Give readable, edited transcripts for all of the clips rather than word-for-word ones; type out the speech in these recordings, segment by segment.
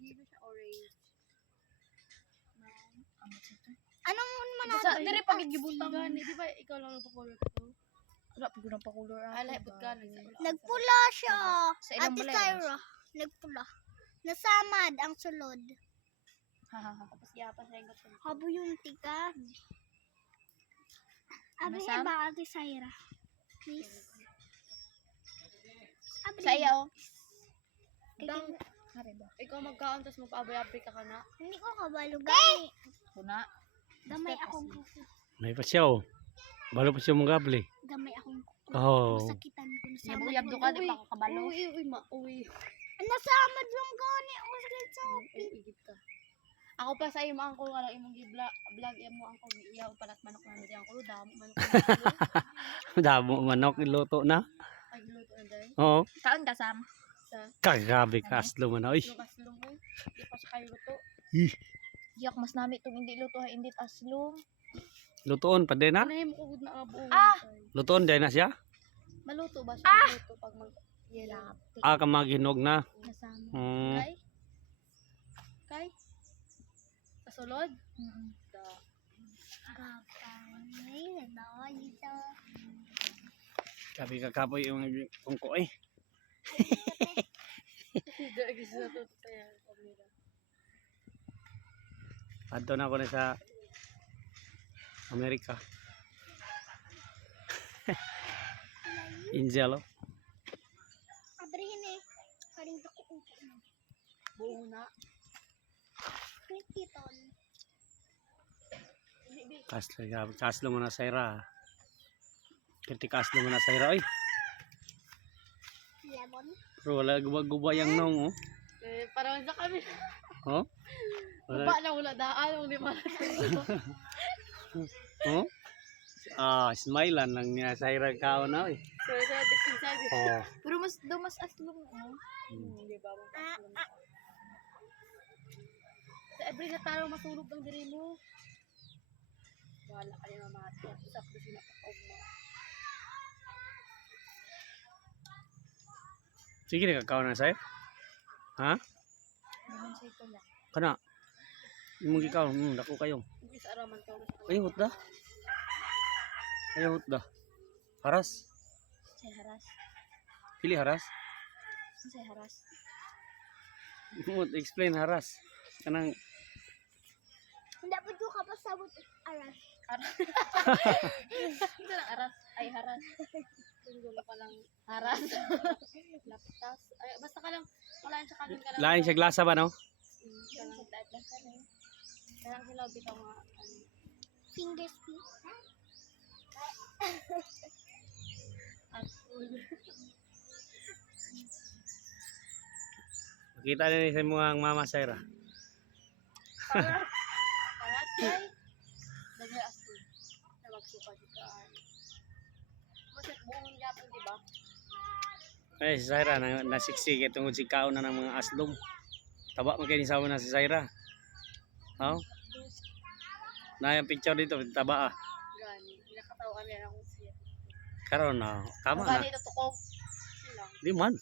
Dito siya orange. Anong man Sa dire pag gibutang gani, di ba ikaw lang nagpa-color ko? Wala pa gud pa color. Ala ibut gani. Nagpula siya. Sa ilang Ate balay? Tyra, nagpula. Nasamad ang sulod. Tapos yapa sa ingot. Habo yung tigas. Abi Masam? ba Ate Tyra? Please. Abi. Sa iya oh. Dang, Hari ba? ikaw magkaon tapos magpaabay-abay ka na. Hindi ko kabalo gani. Kuna. Gamay akong kuko. May pa siya oh. Balo pa siya mong gabli. Gamay akong kuko. Oh. Masakitan ko. Ya Nasamad buyab do ka di pa ka kabalo. Uy, uy. Nasamad yung gani. Ang sakit sa Igit ka. Ako pa sa imo angkol nga lang imong vlog imo angkol iyaw palat manok na di angkol damo manok. Damo manok iluto na. Ay luto na dai. Oo. Kaon ka Sam? Sa Kagabi ka aslo man oy. lukas lumo. Di pa siya kayo luto. Yak mas nami tong hindi luto ha indit aslong. Lutoon pa din ha. Anahin mo ugod na abo. Lutoon din na siya. Maluto ba siya? Maluto pag mag yela. Ah kamaginog na. Nasama. Kay? Kay? Kasulod? Da. kapay. Nanawa dito. Kabi ka kapoy yung tungko eh. Hindi lagi sa to kaya kamera. Adto na ako na sa Amerika. Angel oh. Abrihin eh. Karing ko upo na. Buo na. Krikiton. Kaslo mo na sayra. Kiti kaslo mo na sayra oy. Lemon. Pero wala guba-guba yung nong oh. Parang sa kami. Oh? Upa na wala daan. Hindi man. Oh? Ah, smilean lang niya sayra kao na oy. So, ito na dip inside. Oh. Pero mas do mas aslong oh. Hindi ba? Sa every na taro masulog ng diri mo. Wala kayo mamati. Usap ko sila pa mo. Sige na kakao na say. Ha? Naman sa ito lang. Kana. Imong gikaw, dako kayo. Hindi sa araman to. Ayot da. Ayot da. Haras. Sa haras. Pili haras. Sa haras. Mo explain haras. Kanang Dapat ko kapasabot aras. Ito lang aras. Ay haras. Tunggulo ka lang haras. Laptas. Ay, basta ka lang. Wala siya kanin ka lang. lain siya glasa ba no? Kailangan sila bitaw nga. Fingers please. Makita ni sa mga mama sayra. Parat kay. Dagay asto. Na magsuka dito. Masat buong yapon, di ba? Eh si Sayra nasiksik tungod si kaon na ng mga aslom. Taba mo kay ni sawa na si Sayra. Oh. Na yung picture dito taba ah. Gani. Nakatawa niya akong siya. Karon na tama Gani na. ito tukog. Lang. Di man.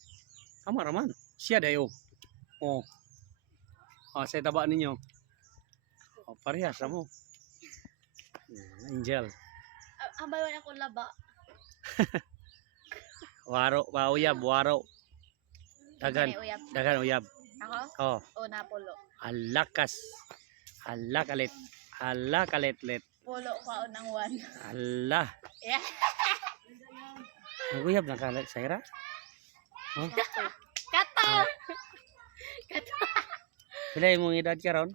Tama raman. Siya dayo. Oh. Ah, sa taba ninyo. Oh, parehas ra mo. Angel. Ambayon ako laba. Waro, uyab, waro. Dagan, Uyab. dagan uyab. Ako? Oh, O napulo. alakas. Alakalit. Alakalit-lit. Pulo kaon ng 1. Allah. Yeah. Naguyab na ka, Sayra? Oh, Kato. pila yung mong edad ka ron?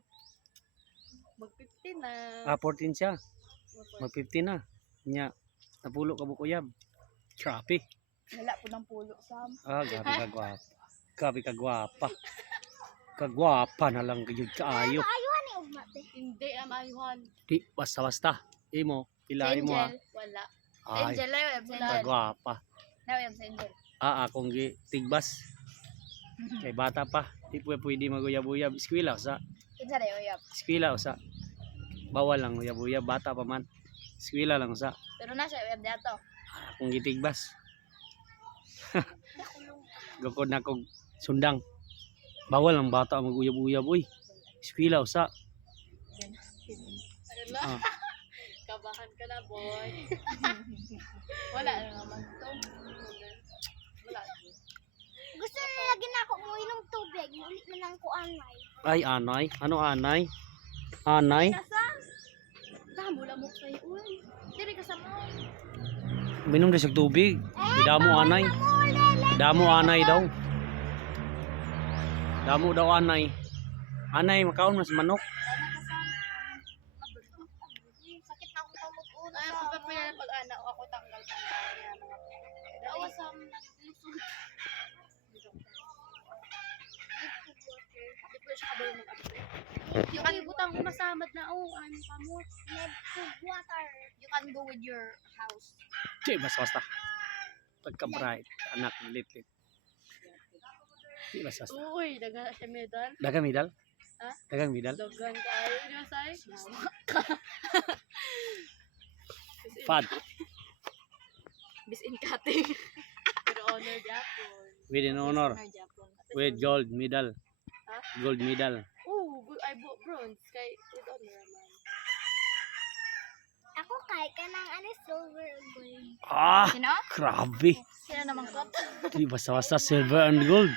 Mag-15 na. Ah, 14 siya. Mag 15 na. Nya, napulo ka bukuyab. Grabe. Wala po ng pulo Sam. Ah, grabe ka gwapa. Grabe ka gwapa. Kagwapa na lang kayo kaayo. Ayuhan ni ugmate. Hindi na maayuhan. Di, basta-basta. Imo, pila imo ha. Angel. Wala. Ay, Angel na uyab sa Angel. kagwapa. Na uyab sa Angel. Ah, akong tigbas. Kay bata pa. Di pwede maguyab-uyab. Eskwela usa. Kinsa na uyab. Eskwela usa. Bawal lang uyab-uyab. Bata pa man. Eskwela lang usa. Pero na siya uyab dato. Akong gitigbas. Gukod na kong sundang. Bawal ang bata mag-uyab-uyab, uy. Eskwela, usa. Ano lang? Ah. Kabahan ka na, boy. Wala na naman to. Wala. Gusto na lagi na ako mo inom tubig. Ulit na lang ko anay. Ay, anay. Ano anay? Anay? Kasa? Damo lang mo kayo. Uy. Diri ka sa mo. Minom na siya tubig. Damo anay. Damo anay daw. Damo daw anay. Anay, makaon mas manok. Sakit na akong kamot-un. Ay, pagpapila ng pag-ana o ako tanggal ka na. Yan, mga dawa sa naglusod. Di po siya kabalo mag-upgrade. Yung ang butang masamad na, oh, ano ka mo? Need tube water. You can go with your house. Di, basta. Pagka-bright. Anak, lit-lit. Di, basta. Uy, daga siya medal. Dagang medal? Ha? Dagang medal? Dogan tayo, di ba, Sai? Fad. Bis in cutting. Pero honor Japon. With an honor. Japon. With gold medal. Ha? Gold medal. Oh, I bought bronze. Kay, with honor naman. Ako kahit ka ng ano, silver and gold. Ah, Sino? grabe. Sino naman kot? Di, basta silver and gold.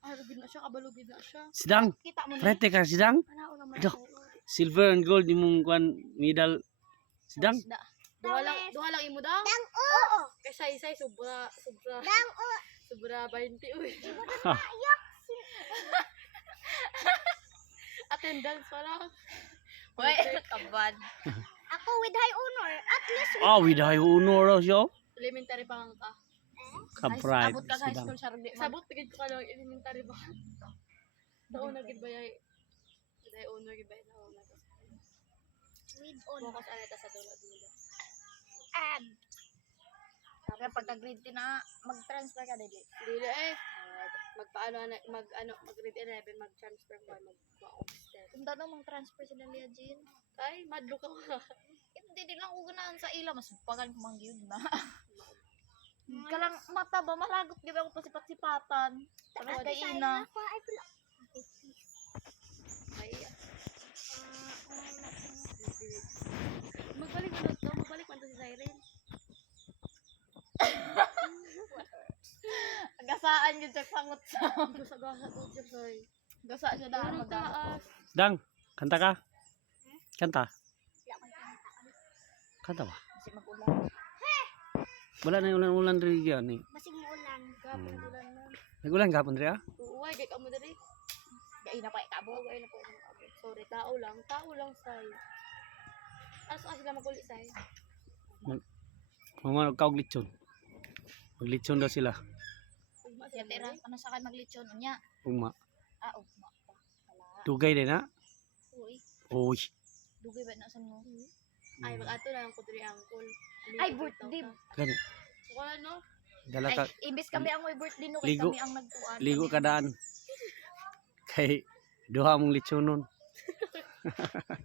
Ah, lugid na siya, kabalugid na siya. Sidang, Kita mo na. prete ka sidang. Ano naman Ito. ako. Silver and gold imong kwan medal. Sidang. Duha lang imo daw. Dang oo. Kay say sobra Dang oo. sobra 20 uy. Ha. Attendance pa lang. Uy, kabad. Ako with high honor. At least with Ah, with high honor raw siya. Elementary pa lang ka. Ka-bright. Abot ka sa high Sidang. school, Charlie. Sabot tigid ko ka lang elementary ba. Daon na gid ba yay. Dai honor gid ba daon na. with honor. Focus ana ta sa dulo. Kaya pagka-grade 10 na, mag-transfer ka dili. Dili eh. Magpaano na mag grade 11 mag-transfer ko mag-hostel. Kung daw mong transfer sila Lia Jean. Ay, madlo ka nga. Hindi din lang ugunaan sa ila, mas pagan ko mangyud na. Kalang mata ba, malagot di ba ako pasipat-sipatan. Tapos kay ina. Ako ay pula. Ay. Magbalik man to, magbalik man to si Siren. Gasaan yun sa sangot sa. Gasa-gasa to siya, Sai. Gasa siya daan Ano mo daan. taas? Sidang, kanta ka? Kanta? Kanta ba? Kasi mag-ulan. Wala na yung ulan-ulan rin yan eh. Masing ulan. Gapon ulan na. Nagulan ka, Pandrea? Uway, gay ka mo dali. Gay na pa ikabo. Uway na po ako. Sorry, tao lang, Sai. Ano sa sila magkulit, Sai? Mga kaog lechon. Maglechon daw sila. Ugma Kaya sila tira, mo, ano sa kayo maglitsyon niya? Ugma. Ah, oh, ma pa. Wala. Dugay din ha? Uy, Uy. dugay ba na sa mo? Ay, mag-ato lang ko diri angkol. Ay, birthday. Gani. So, ano? Dala Ay, ka. imbis kami ang may birthday no, kay Ligo. kami ang nagkuan. Ligo ka daan. Kay duha mong lechonon.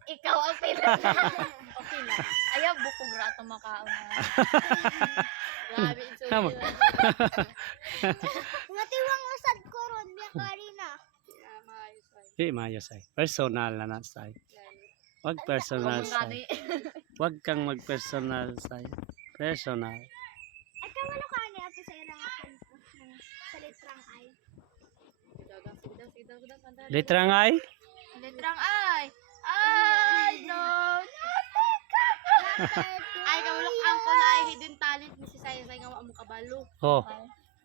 Ikaw ang pila. Okay lang. Ayaw, bukog rato makaon na. Grabe, it's Tama. okay lang. Natiwang usad ko ron. Niya karina. Yeah, maayos, Sai. Di mayo say. Personal na say. Yan. Wag personal Kung say. gani. Wag kang mag-personal say. Personal. Ay, kawalo ka niya ito sa ilang akong sa litrang ay. Sige, kanta. Litrang ay. Litrang ay. Ay, no. Ay, kamulok angkol na ay hidden talent ni si Sai nga mo kabalo. Oh.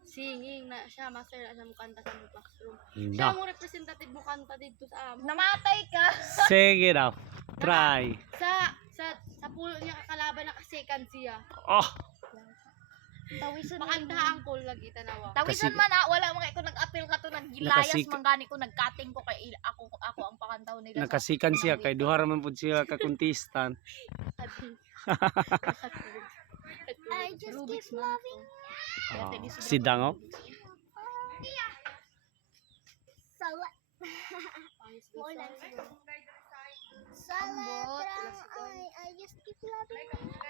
Singing na siya, master na siya mo kanta sa mong classroom. Na. Siya mo representative mo kanta dito sa amo. Namatay ka. Sige daw. Try. Sa pulo niya kakalaban na second siya. Oh. Tawisan Makanta angkol lagi tanawa. Tawisan Kasi- man na, wala mga ko nag-appeal ka to, naggilayas Nakasik- man gani ko, nag-cutting ko kay ako ang pakantaw nila. Nakasikan siya kay duha ra man pud siya ka contestant. I just Rubik's keep Man. loving. Oh. Sidang oh. So what? Ayos Ulan din, Sai. siguro. Sa Ambot. litrang ay. I just keep loving.